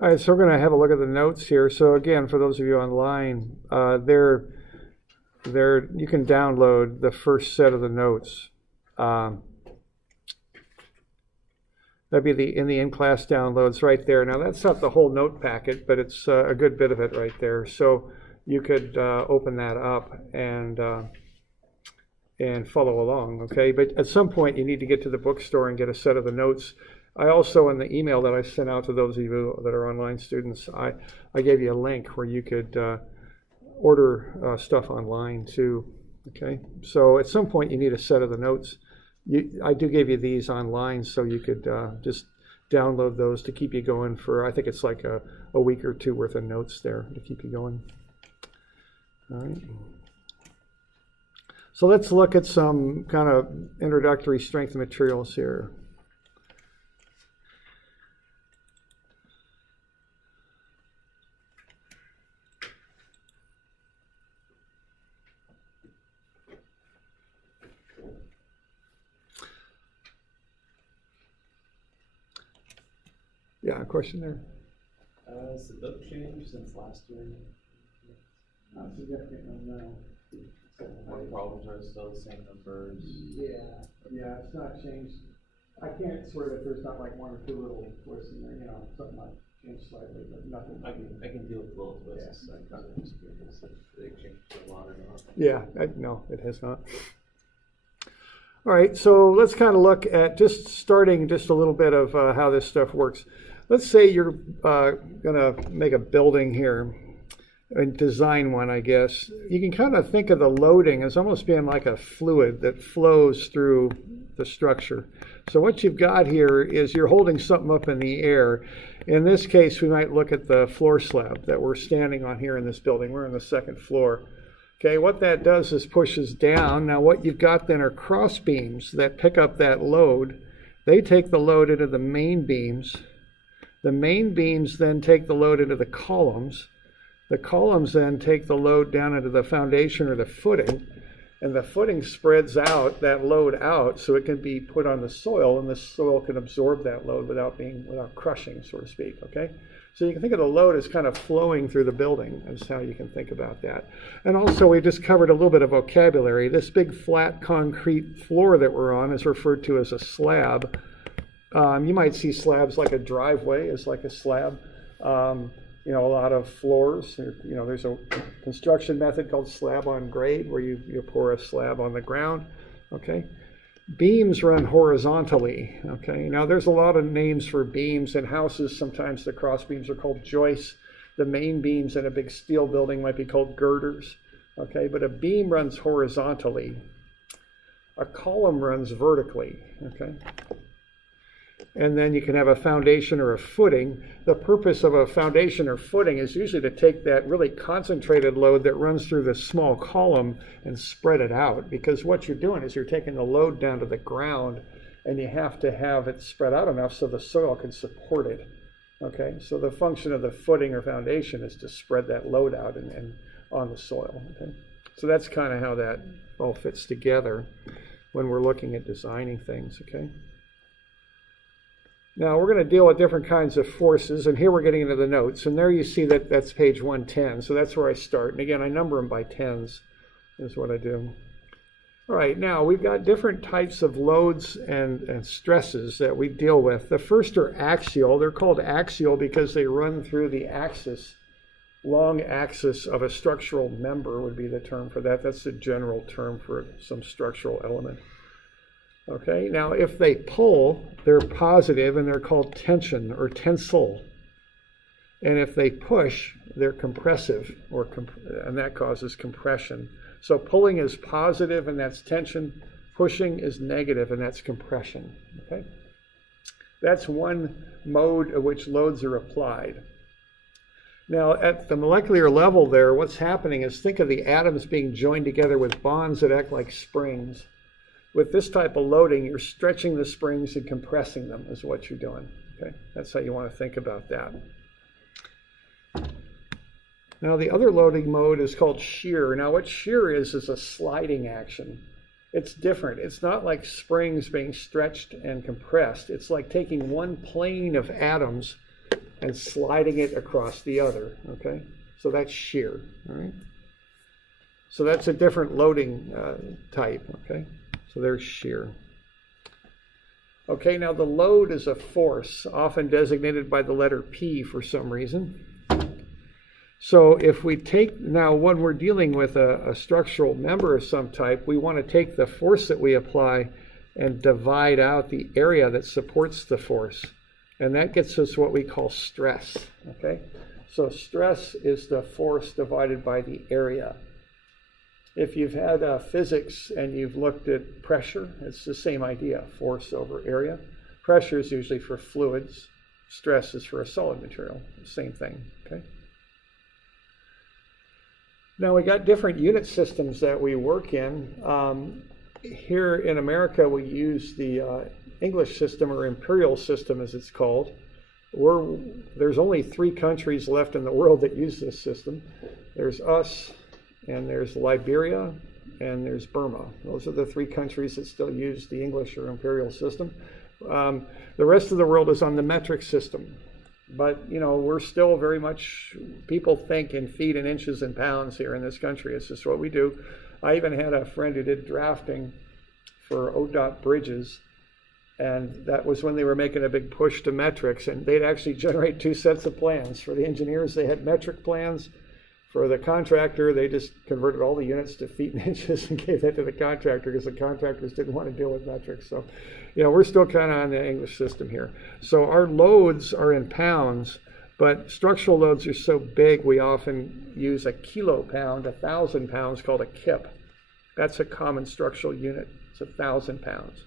All right, so we're going to have a look at the notes here. So again, for those of you online, you can download the first set of the notes. That'd be in the in-class downloads right there. Now that's not the whole note packet, but it's a good bit of it right there. So you could open that up and follow along, okay? But at some point you need to get to the bookstore and get a set of the notes. I also, in the email that I sent out to those of you that are online students, I gave you a link where you could order stuff online too, okay? So at some point you need a set of the notes. I do give you these online so you could just download those to keep you going for, I think it's like a week or two worth of notes there to keep you going. All right. So let's look at some kind of introductory strength materials here. Yeah, a question there? Has the book changed since last year? Not significant, no. What problems are still the same numbers? Yeah, it's not changed. I can't swear that there's not like one or two little twists in there, you know, something might change slightly, but nothing. I can deal with little twists. Yeah. I kind of just curious if they changed a lot or not. Yeah, no, it has not. All right, so let's kind of look at starting a little bit of how this stuff works. Let's say you're going to make a building here and design one, I guess. You can kind of think of the loading as almost being like a fluid that flows through the structure. So what you've got here is you're holding something up in the air. In this case, we might look at the floor slab that we're standing on here in this building. We're on the second floor. Okay, what that does is pushes down. Now what you've got then are cross beams that pick up that load. They take the load into the main beams. The main beams then take the load into the columns. The columns then take the load down into the foundation or the footing. And the footing spreads out that load out so it can be put on the soil, and the soil can absorb that load without crushing, so to speak, okay? So you can think of the load as kind of flowing through the building. That's how you can think about that. And also we just covered a little bit of vocabulary. This big flat concrete floor that we're on is referred to as a slab. You might see slabs like a driveway is like a slab. You know, a lot of floors, you know, there's a construction method called slab on grade where you pour a slab on the ground, okay? Beams run horizontally, okay? Now there's a lot of names for beams in houses. Sometimes the cross beams are called joists. The main beams in a big steel building might be called girders, okay? But a beam runs horizontally. A column runs vertically, okay? And then you can have a foundation or a footing. The purpose of a foundation or footing is usually to take that really concentrated load that runs through this small column and spread it out, because what you're doing is you're taking the load down to the ground and you have to have it spread out enough so the soil can support it. Okay, so the function of the footing or foundation is to spread that load out and on the soil. Okay, so that's kind of how that all fits together when we're looking at designing things. Okay. Now we're going to deal with different kinds of forces, and here we're getting into the notes, and there you see that that's page 110, so that's where I start. And again, I number them by tens is what I do. All right, now we've got different types of loads and stresses that we deal with. The first are axial. They're called axial because they run through the axis, long axis of a structural member would be the term for that. That's the general term for some structural element. Okay, now if they pull, they're positive and they're called tension or tensile. And if they push, they're compressive, and that causes compression. So pulling is positive and that's tension. Pushing is negative and that's compression. Okay, that's one mode at which loads are applied. Now at the molecular level there, what's happening is think of the atoms being joined together with bonds that act like springs. With this type of loading, you're stretching the springs and compressing them is what you're doing. Okay, that's how you want to think about that. Now the other loading mode is called shear. Now what shear is a sliding action. It's different. It's not like springs being stretched and compressed. It's like taking one plane of atoms and sliding it across the other, okay? So that's shear, all right? So that's a different loading type, okay? So there's shear. Okay, now the load is a force, often designated by the letter P for some reason. So if we take, now when we're dealing with a structural member of some type, we want to take the force that we apply and divide out the area that supports the force. And that gets us what we call stress, okay? So stress is the force divided by the area. If you've had physics and you've looked at pressure, it's the same idea, force over area. Pressure is usually for fluids. Stress is for a solid material, same thing, okay? Now we got different unit systems that we work in. Here in America, we use the English system, or imperial system as it's called. There's only 3 countries left in the world that use this system. There's us, and there's Liberia, and there's Burma. Those are the 3 countries that still use the English or imperial system. The rest of the world is on the metric system. But, you know, we're still very much, people think in feet and inches and pounds here in this country. It's just what we do. I even had a friend who did drafting for ODOT bridges, and that was when they were making a big push to metrics, and they'd actually generate 2 sets of plans. For the engineers, they had metric plans. For the contractor, they just converted all the units to feet and inches and gave that to the contractor because the contractors didn't want to deal with metrics. So, you know, we're still kind of on the English system here. So our loads are in pounds, but structural loads are so big, we often use a kilopound, 1,000 pounds, called a kip. That's a common structural unit. It's 1,000 pounds.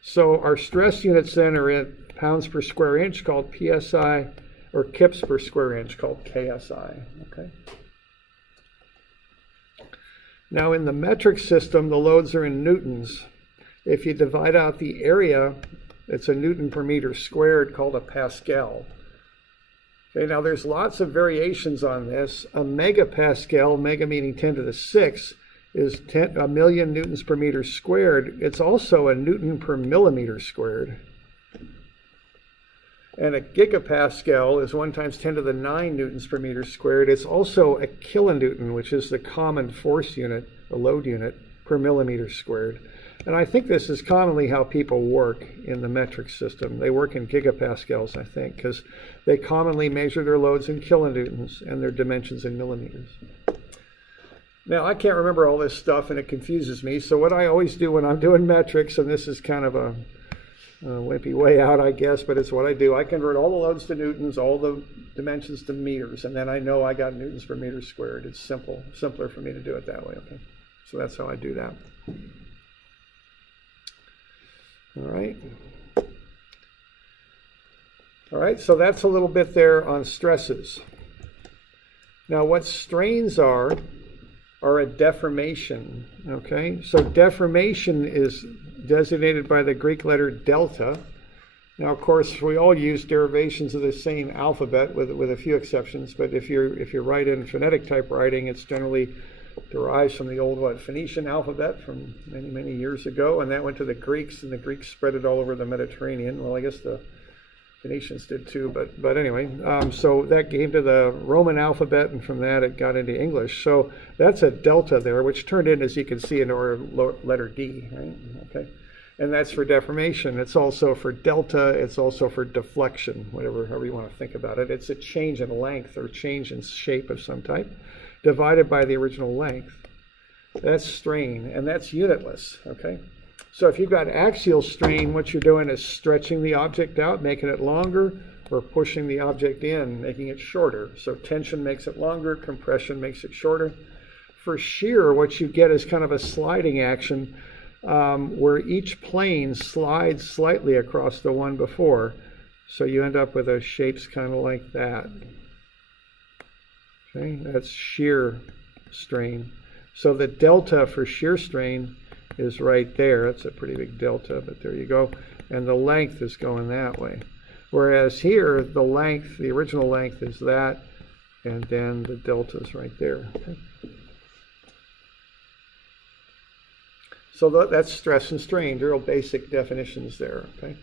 So our stress units then are in pounds per square inch, called PSI, or kips per square inch, called KSI, okay? Now in the metric system, the loads are in newtons. If you divide out the area, it's a newton per meter squared, called a Pascal. Okay, now there's lots of variations on this. A megapascal, mega meaning 10 to the 6, is 1 million newtons per meter squared. It's also a newton per millimeter squared. And a gigapascal is 1 times 10 to the 9 newtons per meter squared. It's also a kilonewton, which is the common force unit, or load unit, per millimeter squared. And I think this is commonly how people work in the metric system. They work in gigapascals, I think, because they commonly measure their loads in kilonewtons and their dimensions in millimeters. Now, I can't remember all this stuff, and it confuses me. So what I always do when I'm doing metrics, and this is kind of a wimpy way out, I guess, but it's what I do. I convert all the loads to newtons, all the dimensions to meters, and then I know I got newtons per meter squared. It's simpler for me to do it that way, okay? So that's how I do that. All right, so that's a little bit there on stresses. Now what strains are a deformation, okay? So deformation is designated by the Greek letter delta. Now, of course, we all use derivations of the same alphabet with a few exceptions, but if you write in phonetic typewriting, it's generally derives from the old Phoenician alphabet from many years ago, and that went to the Greeks, and the Greeks spread it all over the Mediterranean. Well, I guess the Phoenicians did too, but anyway, so that came to the Roman alphabet, and from that it got into English. So that's a delta there, which turned in, as you can see, into our letter D, right? Okay, and that's for deformation. It's also for delta. It's also for deflection, however you want to think about it. It's a change in length or change in shape of some type, divided by the original length. That's strain, and that's unitless, okay? So if you've got axial strain, what you're doing is stretching the object out, making it longer, or pushing the object in, making it shorter. So tension makes it longer, compression makes it shorter. For shear, what you get is kind of a sliding action where each plane slides slightly across the one before. So you end up with a shapes kind of like that. Okay, that's shear strain. So the delta for shear strain is right there. That's a pretty big delta, but there you go. And the length is going that way. Whereas here, the length, the original length is that, and then the delta is right there. Okay. So that's stress and strain, real basic definitions there. Okay.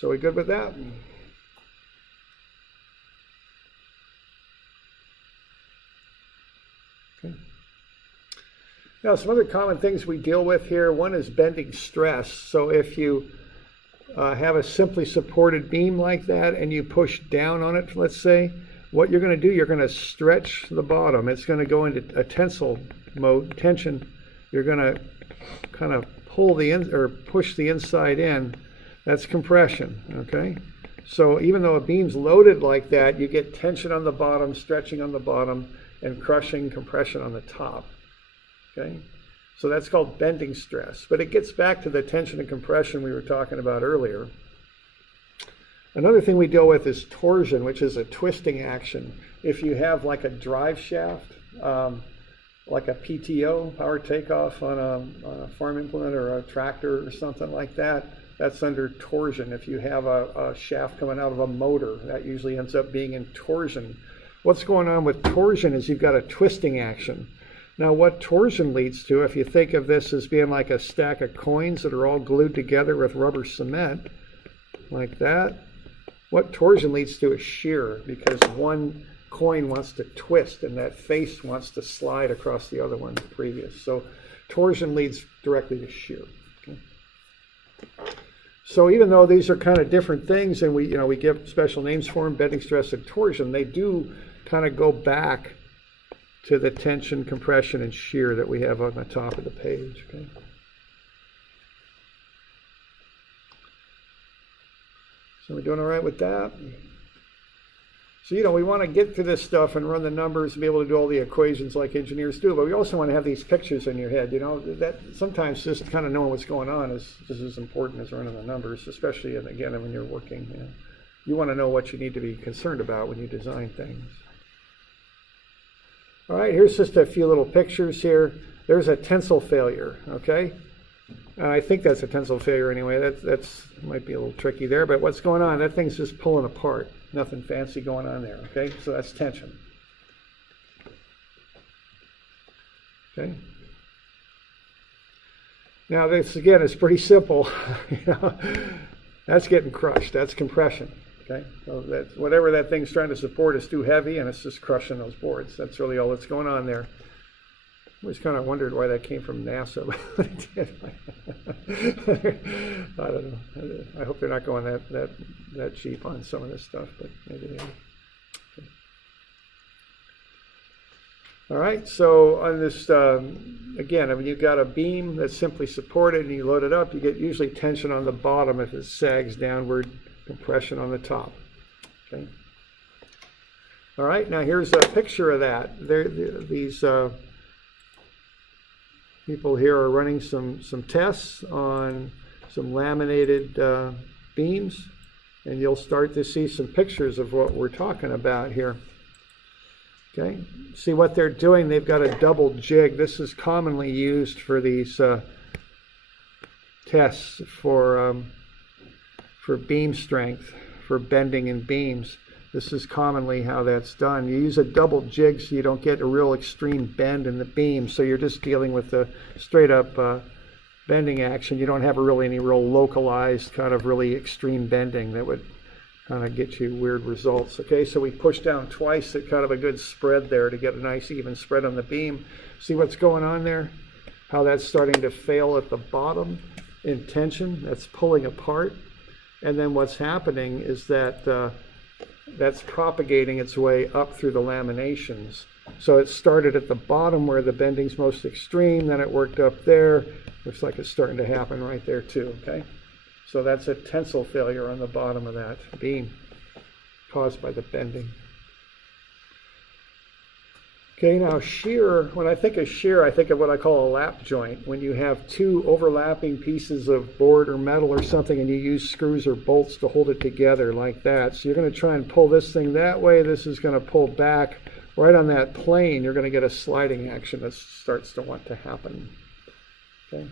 So we good with that? Okay. Now, some other common things we deal with here, one is bending stress. So if you have a simply supported beam like that and you push down on it, let's say, what you're going to do, you're going to stretch the bottom. It's going to go into a tensile mode, tension. You're going to kind of pull the or push the inside in. That's compression, okay? So even though a beam's loaded like that, you get tension on the bottom, stretching on the bottom, and crushing compression on the top, okay? So that's called bending stress. But it gets back to the tension and compression we were talking about earlier. Another thing we deal with is torsion, which is a twisting action. If you have like a drive shaft, like a PTO, power takeoff on a farm implement or a tractor or something like that, that's under torsion. If you have a shaft coming out of a motor, that usually ends up being in torsion. What's going on with torsion is you've got a twisting action. Now what torsion leads to, if you think of this as being like a stack of coins that are all glued together with rubber cement, like that, what torsion leads to is shear, because one coin wants to twist and that face wants to slide across the other one previous. So torsion leads directly to shear. Okay? So even though these are kind of different things and we give special names for them, bending stress and torsion, they do kind of go back to the tension, compression, and shear that we have on the top of the page. Okay? So we're doing all right with that? So, we want to get to this stuff and run the numbers and be able to do all the equations like engineers do, but we also want to have these pictures in your head. That sometimes just kind of knowing what's going on is just as important as running the numbers, especially, and again, when you're working. You want to know what you need to be concerned about when you design things. All right, here's just a few little pictures here. There's a tensile failure, okay? I think that's a tensile failure anyway. That's might be a little tricky there, but what's going on? That thing's just pulling apart. Nothing fancy going on there, okay? So that's tension. Okay? Now this, again, is pretty simple. That's getting crushed. That's compression, okay? So that's, whatever that thing's trying to support is too heavy, and it's just crushing those boards. That's really all that's going on there. I always kind of wondered why that came from NASA. I don't know. I hope they're not going that cheap on some of this stuff, but maybe they are. Okay. All right, so on this, again, you've got a beam that's simply supported and you load it up, you get usually tension on the bottom if it sags downward, compression on the top. Okay. All right, now here's a picture of that. These people here are running some tests on some laminated beams, and you'll start to see some pictures of what we're talking about here. Okay, see what they're doing. They've got a double jig. This is commonly used for these tests for beam strength, for bending in beams. This is commonly how that's done. You use a double jig so you don't get a real extreme bend in the beam. So you're just dealing with the straight up bending action. You don't have any real localized kind of really extreme bending that would kind of get you weird results. Okay, so we push down twice at kind of a good spread there to get a nice even spread on the beam. See what's going on there? How that's starting to fail at the bottom in tension. That's pulling apart. And then what's happening is that that's propagating its way up through the laminations. So it started at the bottom where the bending's most extreme, then it worked up there. Looks like it's starting to happen right there too, okay? So that's a tensile failure on the bottom of that beam caused by the bending. Okay, now shear, when I think of shear, I think of what I call a lap joint. When you have two overlapping pieces of board or metal or something and you use screws or bolts to hold it together like that. So you're going to try and pull this thing that way. This is going to pull back right on that plane. You're going to get a sliding action that starts to want to happen. Okay.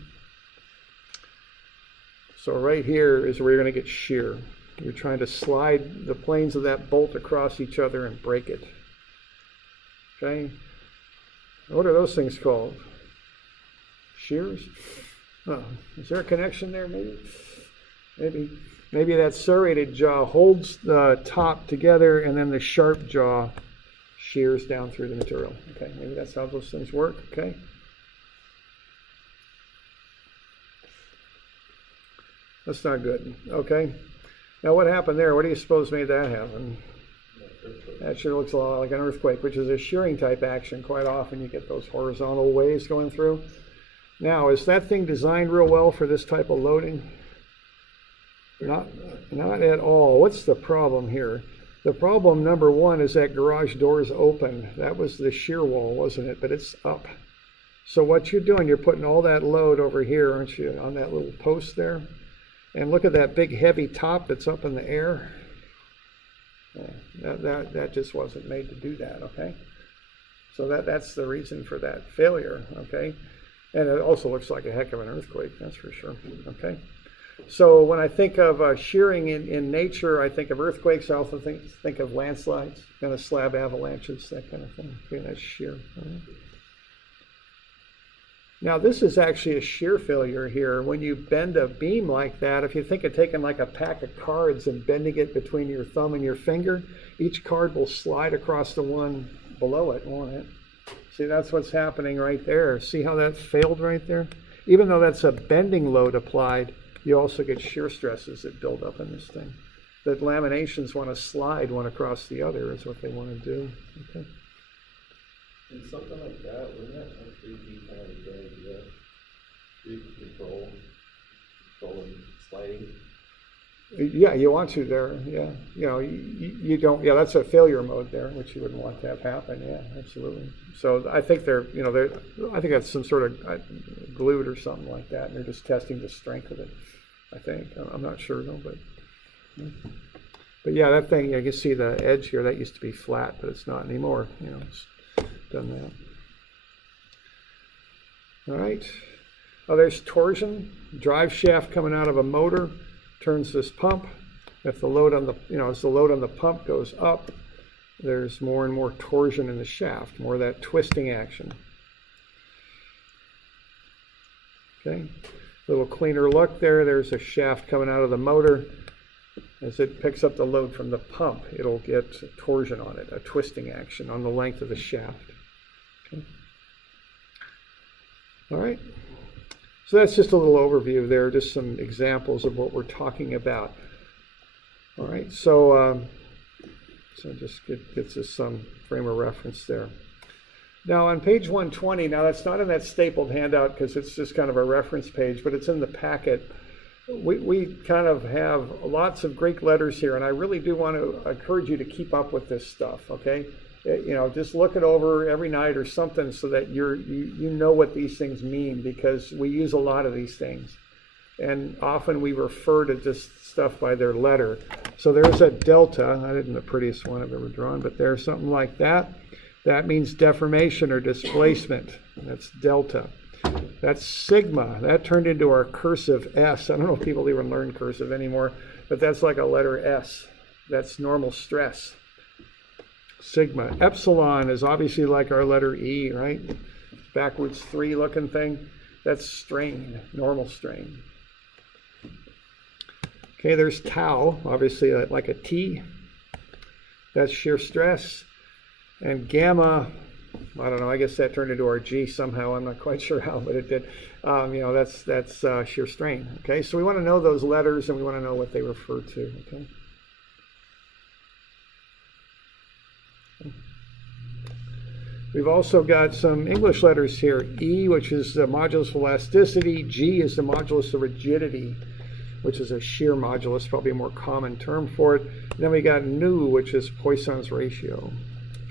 So right here is where you're going to get shear. You're trying to slide the planes of that bolt across each other and break it. Okay, what are those things called? Shears? Oh, is there a connection there maybe? Maybe that serrated jaw holds the top together and then the sharp jaw shears down through the material. Okay, maybe that's how those things work. Okay. That's not good. Okay. Now what happened there? What do you suppose made that happen? That sure looks a lot like an earthquake, which is a shearing type action. Quite often you get those horizontal waves going through. Now, is that thing designed real well for this type of loading? Not at all. What's the problem here? The problem, number one, is that garage door is open. That was the shear wall, wasn't it? But it's up. So what you're doing, you're putting all that load over here, aren't you, on that little post there? And look at that big heavy top that's up in the air. That just wasn't made to do that, okay? So that's the reason for that failure, okay? And it also looks like a heck of an earthquake, that's for sure, okay? So when I think of shearing in nature, I think of earthquakes. I also think of landslides, kind of slab avalanches, that kind of thing. Okay, that's shear. Right. Now this is actually a shear failure here. When you bend a beam like that, if you think of taking like a pack of cards and bending it between your thumb and your finger, each card will slide across the one below it, won't it? See, that's what's happening right there. See how that failed right there? Even though that's a bending load applied, you also get shear stresses that build up in this thing. The laminations want to slide one across the other is what they want to do. Okay. And something like that, wouldn't that actually be kind of a good idea? You can control and sliding. Yeah, you want to there. Yeah, you know, you don't. Yeah, that's a failure mode there, which you wouldn't want to have happen. Yeah, absolutely. So I think I think that's some sort of glute or something like that, and they're just testing the strength of it. I think. I'm not sure though, but yeah, that thing. You can see the edge here. That used to be flat, but it's not anymore. You know, it's done that. All right. Oh, there's torsion driveshaft coming out of a motor. Turns this pump. If the load on as the load on the pump goes up, there's more and more torsion in the shaft, more of that twisting action. Okay, a little cleaner look there. There's a shaft coming out of the motor. As it picks up the load from the pump, it'll get torsion on it, a twisting action on the length of the shaft. Okay. All right. So that's just a little overview there, just some examples of what we're talking about. All right, so just gets us some frame of reference there. Now on page 120, now that's not in that stapled handout because it's just kind of a reference page, but it's in the packet. We kind of have lots of Greek letters here, and I really do want to encourage you to keep up with this stuff, okay? You know, just look it over every night or something so that you know what these things mean, because we use a lot of these things. And often we refer to just stuff by their letter. So there's a delta. That isn't the prettiest one I've ever drawn, but there's something like that. That means deformation or displacement. That's delta. That's sigma. That turned into our cursive S. I don't know if people even learn cursive anymore, but that's like a letter S. That's normal stress. Sigma. Epsilon is obviously like our letter E, right? Backwards 3 looking thing. That's strain, normal strain. Okay, there's tau, obviously like a T. That's shear stress. And gamma, I don't know, I guess that turned into our G somehow. I'm not quite sure how, but it did. That's shear strain. Okay, so we want to know those letters and we want to know what they refer to. Okay. We've also got some English letters here. E, which is the modulus of elasticity. G is the modulus of rigidity, which is a shear modulus, probably a more common term for it. And then we got nu, which is Poisson's ratio.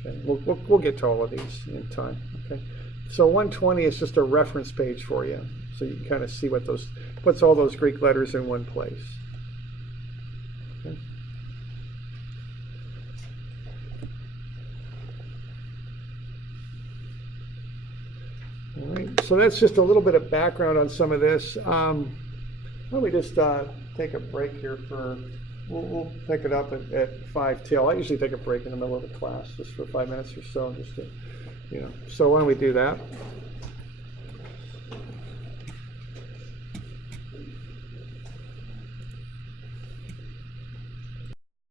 Okay, we'll get to all of these in time. Okay, so 120 is just a reference page for you, so you can kind of see what puts all those Greek letters in one place. Okay. All right, so that's just a little bit of background on some of this. Why don't we just take a break here for, we'll pick it up at 5 till. I usually take a break in the middle of the class just for 5 minutes or so, just to, so why don't we do that?